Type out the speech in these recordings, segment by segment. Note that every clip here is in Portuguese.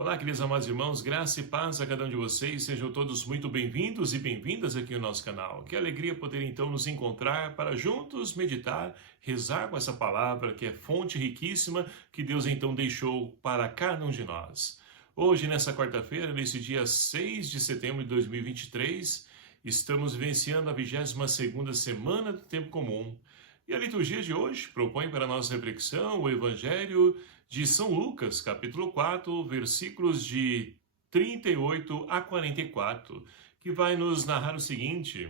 Olá, queridos amados irmãos, graça e paz a cada um de vocês, sejam todos muito bem-vindos e bem-vindas aqui no nosso canal. Que alegria poder então nos encontrar para juntos meditar, rezar com essa palavra que é fonte riquíssima que Deus então deixou para cada um de nós. Hoje, nessa quarta-feira, nesse dia 6 de setembro de 2023, estamos vivenciando a 22ª semana do Tempo Comum. E a liturgia de hoje propõe para nossa reflexão o Evangelho de São Lucas, capítulo 4, versículos de 38 a 44, que vai nos narrar o seguinte: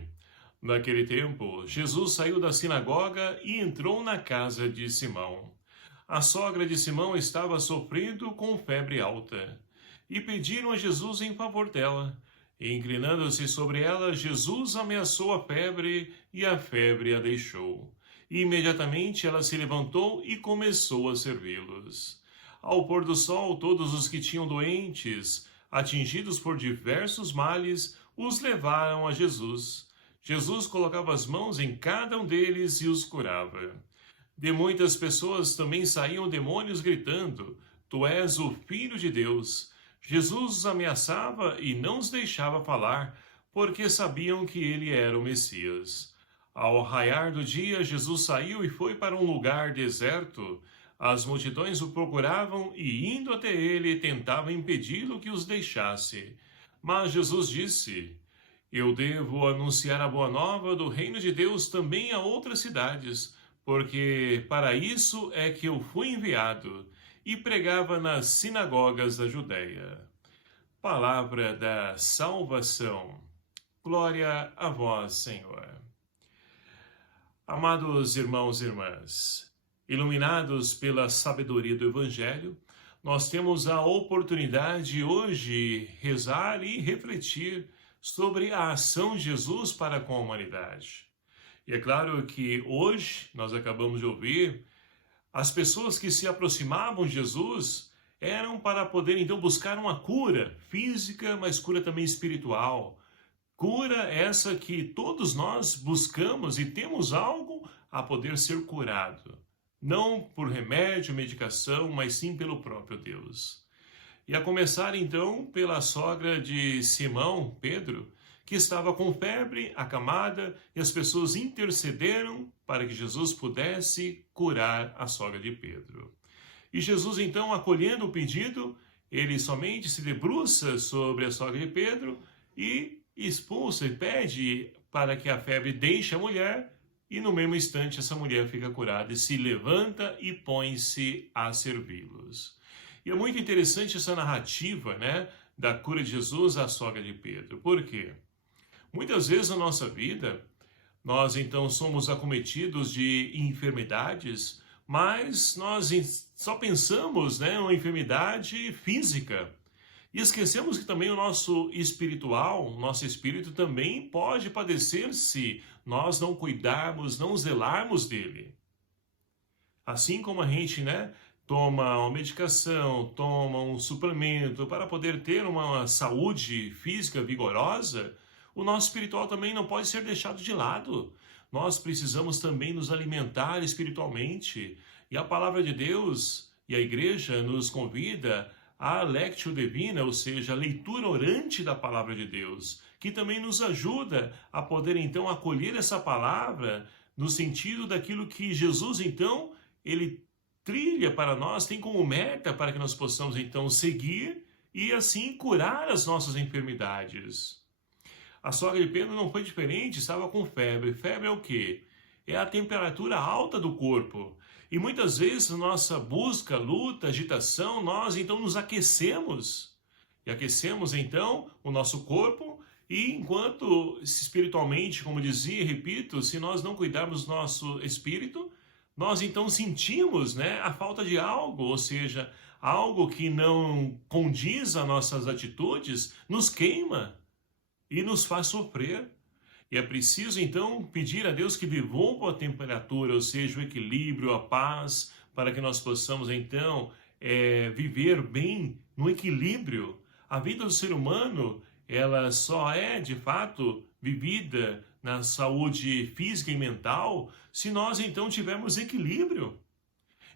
Naquele tempo, Jesus saiu da sinagoga e entrou na casa de Simão. A sogra de Simão estava sofrendo com febre alta, e pediram a Jesus em favor dela. E, inclinando-se sobre ela, Jesus ameaçou a febre, e a febre a deixou. E imediatamente ela se levantou e começou a servi-los. Ao pôr do sol, todos os que tinham doentes, atingidos por diversos males, os levaram a Jesus. Jesus colocava as mãos em cada um deles e os curava. De muitas pessoas também saíam demônios gritando: Tu és o Filho de Deus. Jesus os ameaçava e não os deixava falar, porque sabiam que ele era o Messias. Ao raiar do dia, Jesus saiu e foi para um lugar deserto. As multidões o procuravam e, indo até ele, tentavam impedi-lo que os deixasse. Mas Jesus disse: Eu devo anunciar a boa nova do reino de Deus também a outras cidades, porque para isso é que eu fui enviado. E pregava nas sinagogas da Judéia. Palavra da salvação. Glória a vós, Senhor. Amados irmãos e irmãs, iluminados pela sabedoria do Evangelho, nós temos a oportunidade de hoje rezar e refletir sobre a ação de Jesus para com a humanidade. E é claro que hoje nós acabamos de ouvir, as pessoas que se aproximavam de Jesus eram para poder então buscar uma cura física, mas cura também espiritual. Cura essa que todos nós buscamos e temos algo a poder ser curado. Não por remédio, medicação, mas sim pelo próprio Deus. E a começar então pela sogra de Simão, Pedro, que estava com febre, acamada, e as pessoas intercederam para que Jesus pudesse curar a sogra de Pedro. E Jesus então, acolhendo o pedido, ele somente se debruça sobre a sogra de Pedro e expulsa e pede para que a febre deixe a mulher, e no mesmo instante essa mulher fica curada e se levanta e põe-se a servi-los. E é muito interessante essa narrativa, da cura de Jesus à sogra de Pedro. Por quê? Muitas vezes na nossa vida, nós então somos acometidos de enfermidades, mas nós só pensamos, numa enfermidade física. E esquecemos que também o nosso espírito também pode padecer se nós não cuidarmos, não zelarmos dele. Assim como a gente, toma uma medicação, toma um suplemento para poder ter uma saúde física vigorosa, o nosso espiritual também não pode ser deixado de lado. Nós precisamos também nos alimentar espiritualmente. E a palavra de Deus e a igreja nos convida a Lectio Divina, ou seja, a leitura orante da palavra de Deus, que também nos ajuda a poder então acolher essa palavra no sentido daquilo que Jesus então, ele trilha para nós, tem como meta para que nós possamos então seguir e assim curar as nossas enfermidades. A sogra de Pedro não foi diferente, estava com febre. Febre é o quê? É a temperatura alta do corpo. E muitas vezes, na nossa busca, luta, agitação, nós então nos aquecemos. E aquecemos então o nosso corpo, e enquanto espiritualmente, como dizia, repito, se nós não cuidarmos do nosso espírito, nós então sentimos a falta de algo, ou seja, algo que não condiz às nossas atitudes, nos queima e nos faz sofrer. E é preciso, então, pedir a Deus que devolva a temperatura, ou seja, o equilíbrio, a paz, para que nós possamos, então, viver bem no equilíbrio. A vida do ser humano, ela só é, de fato, vivida na saúde física e mental se nós, então, tivermos equilíbrio.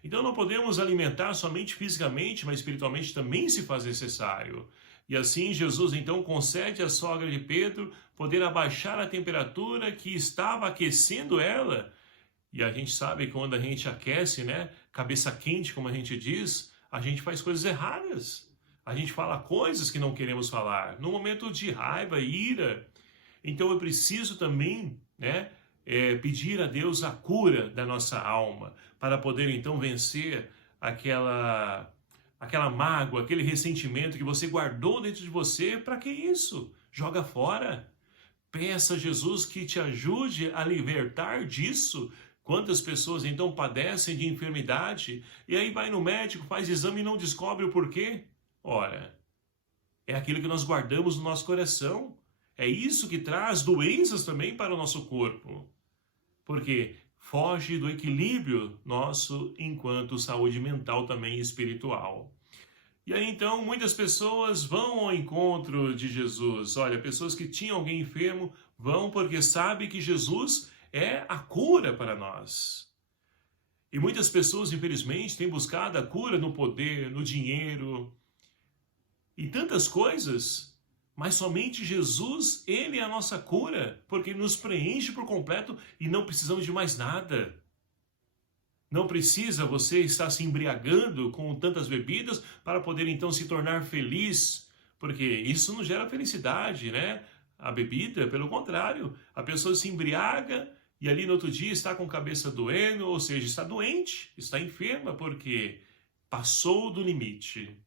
Então não podemos alimentar somente fisicamente, mas espiritualmente também se faz necessário. E assim Jesus então concede à sogra de Pedro poder abaixar a temperatura que estava aquecendo ela. E a gente sabe que quando a gente aquece, né, cabeça quente, como a gente diz, a gente faz coisas erradas. A gente fala coisas que não queremos falar, no momento de raiva, ira. Então eu preciso também, né, pedir a Deus a cura da nossa alma, para poder então vencer aquela mágoa, aquele ressentimento que você guardou dentro de você. Para que isso? Joga fora. Peça a Jesus que te ajude a libertar disso. Quantas pessoas então padecem de enfermidade e aí vai no médico, faz exame e não descobre o porquê? Ora, é aquilo que nós guardamos no nosso coração. É isso que traz doenças também para o nosso corpo. Porque foge do equilíbrio nosso enquanto saúde mental também espiritual. E aí então muitas pessoas vão ao encontro de Jesus. Olha, pessoas que tinham alguém enfermo vão porque sabem que Jesus é a cura para nós. E muitas pessoas, infelizmente, têm buscado a cura no poder, no dinheiro e tantas coisas. Mas somente Jesus, Ele é a nossa cura, porque Ele nos preenche por completo e não precisamos de mais nada. Não precisa você estar se embriagando com tantas bebidas para poder então se tornar feliz, porque isso não gera felicidade, né? A bebida, pelo contrário, a pessoa se embriaga e ali no outro dia está com a cabeça doendo, ou seja, está doente, está enferma, porque passou do limite.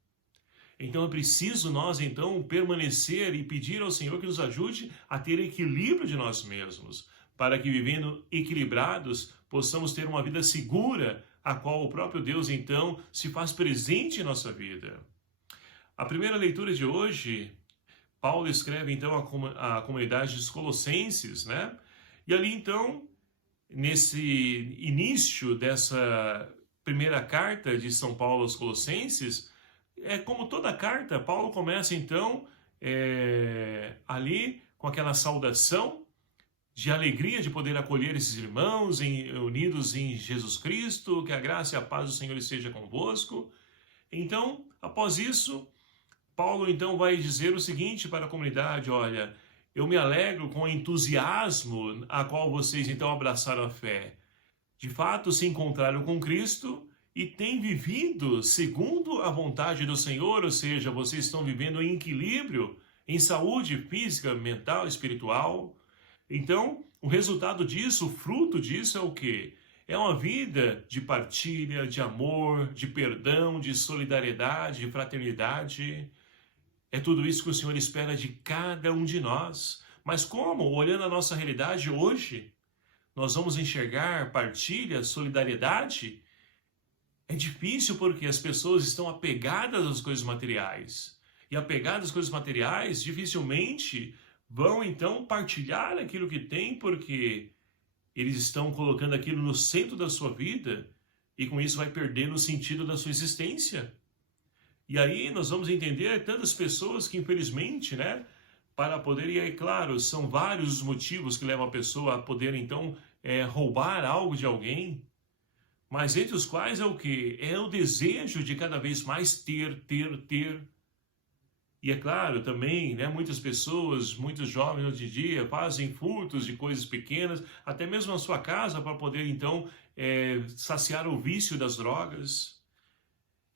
Então é preciso nós então permanecer e pedir ao Senhor que nos ajude a ter equilíbrio de nós mesmos, para que vivendo equilibrados possamos ter uma vida segura, a qual o próprio Deus então se faz presente em nossa vida. A primeira leitura de hoje, Paulo escreve então a comunidade dos Colossenses, né? E ali então, nesse início dessa primeira carta de São Paulo aos Colossenses, como toda carta, Paulo começa então ali com aquela saudação de alegria de poder acolher esses irmãos unidos em Jesus Cristo, que a graça e a paz do Senhor esteja convosco. Então, após isso, Paulo então vai dizer o seguinte para a comunidade: olha, eu me alegro com o entusiasmo a qual vocês então abraçaram a fé. De fato, se encontraram com Cristo e têm vivido segundo a vontade do Senhor, ou seja, vocês estão vivendo em equilíbrio, em saúde física, mental, espiritual. Então, o resultado disso, o fruto disso é o quê? É uma vida de partilha, de amor, de perdão, de solidariedade, de fraternidade. É tudo isso que o Senhor espera de cada um de nós. Mas como? Olhando a nossa realidade hoje, nós vamos enxergar partilha, solidariedade? É difícil porque as pessoas estão apegadas às coisas materiais. E apegadas às coisas materiais, dificilmente vão então partilhar aquilo que têm, porque eles estão colocando aquilo no centro da sua vida e com isso vai perdendo o sentido da sua existência. E aí nós vamos entender tantas pessoas que infelizmente, né, para poder, e aí claro, são vários os motivos que levam a pessoa a poder então roubar algo de alguém, mas entre os quais é o quê? É o desejo de cada vez mais ter. E é claro, também, né, muitas pessoas, muitos jovens hoje em dia fazem furtos de coisas pequenas, até mesmo na sua casa, para poder, então, saciar o vício das drogas.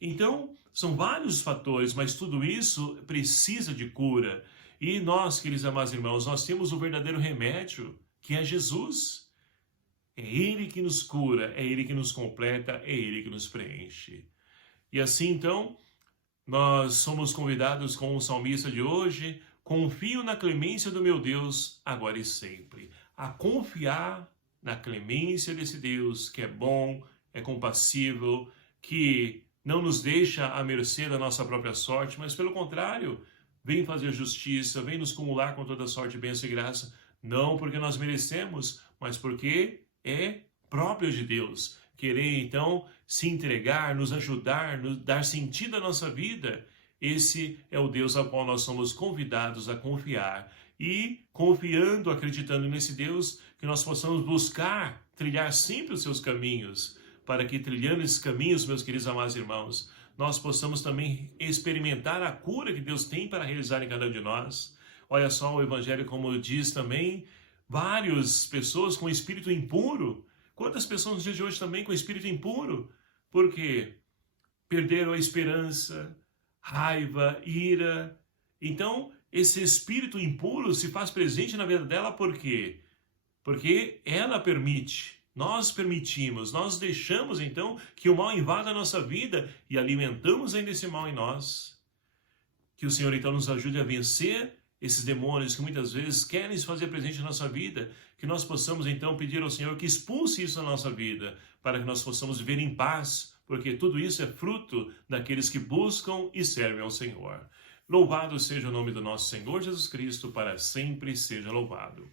Então, são vários fatores, mas tudo isso precisa de cura. E nós, queridos amados irmãos, nós temos o verdadeiro remédio, que é Jesus. É Ele que nos cura, é Ele que nos completa, é Ele que nos preenche. E assim, então, nós somos convidados com o salmista de hoje: confio na clemência do meu Deus, agora e sempre. A confiar na clemência desse Deus que é bom, é compassível, que não nos deixa à mercê da nossa própria sorte, mas pelo contrário, vem fazer justiça, vem nos cumular com toda sorte, bênção e graça, não porque nós merecemos, mas porque é próprio de Deus. Querer, então, se entregar, nos ajudar, nos dar sentido à nossa vida. Esse é o Deus ao qual nós somos convidados a confiar. E, confiando, acreditando nesse Deus, que nós possamos buscar, trilhar sempre os seus caminhos, para que trilhando esses caminhos, meus queridos amados irmãos, nós possamos também experimentar a cura que Deus tem para realizar em cada um de nós. Olha só o Evangelho como diz também, várias pessoas com espírito impuro. Quantas pessoas nos dias de hoje também com espírito impuro? Por quê? Perderam a esperança, raiva, ira. Então, esse espírito impuro se faz presente na vida dela por quê? Porque ela permite, nós permitimos, nós deixamos então que o mal invada a nossa vida e alimentamos ainda esse mal em nós. Que o Senhor então nos ajude a vencer esses demônios que muitas vezes querem se fazer presente na nossa vida, que nós possamos então pedir ao Senhor que expulse isso da nossa vida, para que nós possamos viver em paz, porque tudo isso é fruto daqueles que buscam e servem ao Senhor. Louvado seja o nome do nosso Senhor Jesus Cristo, para sempre seja louvado.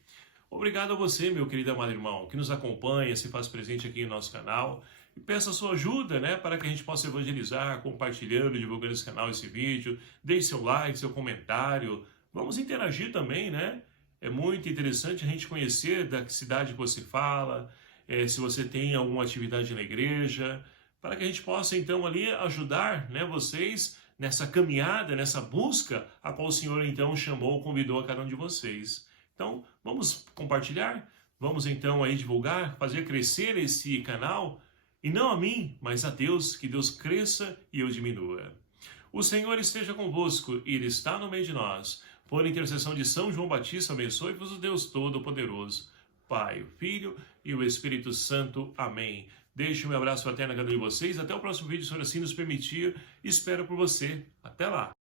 Obrigado a você, meu querido amado irmão, que nos acompanha, se faz presente aqui no nosso canal. E peço a sua ajuda, né, para que a gente possa evangelizar, compartilhando, divulgando esse canal, esse vídeo. Deixe seu like, seu comentário. Vamos interagir também, né? É muito interessante a gente conhecer da cidade que você fala, se você tem alguma atividade na igreja, para que a gente possa então ali ajudar, né, vocês nessa caminhada, nessa busca a qual o Senhor então chamou, convidou a cada um de vocês. Então, vamos compartilhar? Vamos então aí divulgar, fazer crescer esse canal, e não a mim, mas a Deus, que Deus cresça e eu diminua. O Senhor esteja convosco, e Ele está no meio de nós. Por intercessão de São João Batista, abençoe-vos o Deus Todo-Poderoso, Pai, o Filho e o Espírito Santo. Amém. Deixe um abraço fraterno a cada um de vocês. Até o próximo vídeo, se assim nos permitir. Espero por você. Até lá.